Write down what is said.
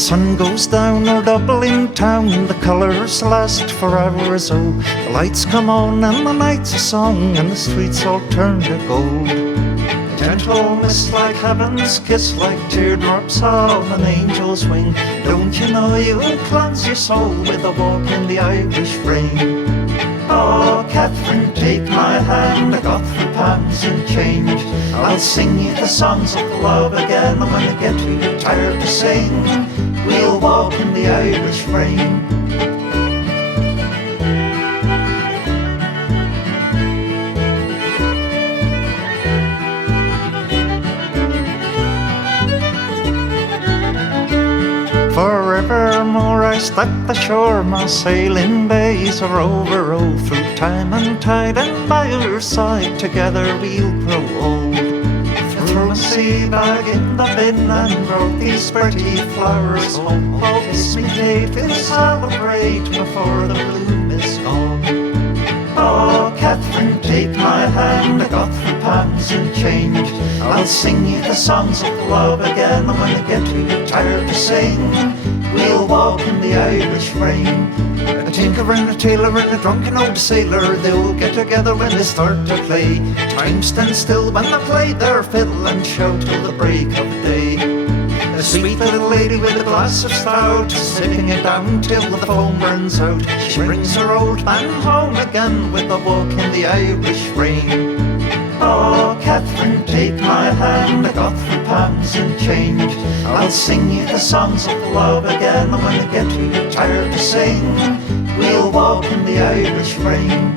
sun goes down or Dublin town, the colours last forever as oh. The lights come on and the night's a song, and the streets all turn to gold. A gentle mist like heaven's kiss, like teardrops of an angel's wing. Don't you know you'll cleanse your soul with a walk in the Irish rain? Oh, Catherine, take my hand, I got 3 pounds in change. I'll sing you the songs of love again, and when I get too tired to sing, we'll walk in the Irish rain. Forevermore I step the shore, my sailing days are over, oh. Through time and tide and by your side, together we'll grow old. Throw a sea bag in the bin and brought these pretty flowers home. Oh, kiss me, Kate, we'll celebrate before the bloom is gone. Oh, Catherine, take my hand, I got 3 pounds in change. I'll sing you the songs of love again, and when I get too tired to sing, we'll walk in the Irish rain. A tinker and a tailor and a drunken old sailor, they'll get together when they start to play. Time stands still when they play their fiddle and shout till the break of day. A sweet little lady with a glass of stout, sipping it down till the foam runs out. She brings her old man home again with a walk in the Irish rain. Oh, Catherine, take my hand, I got 3 pounds in change. I'll sing you the songs of love again, and when I get too tired to sing, we'll walk in the Irish rain.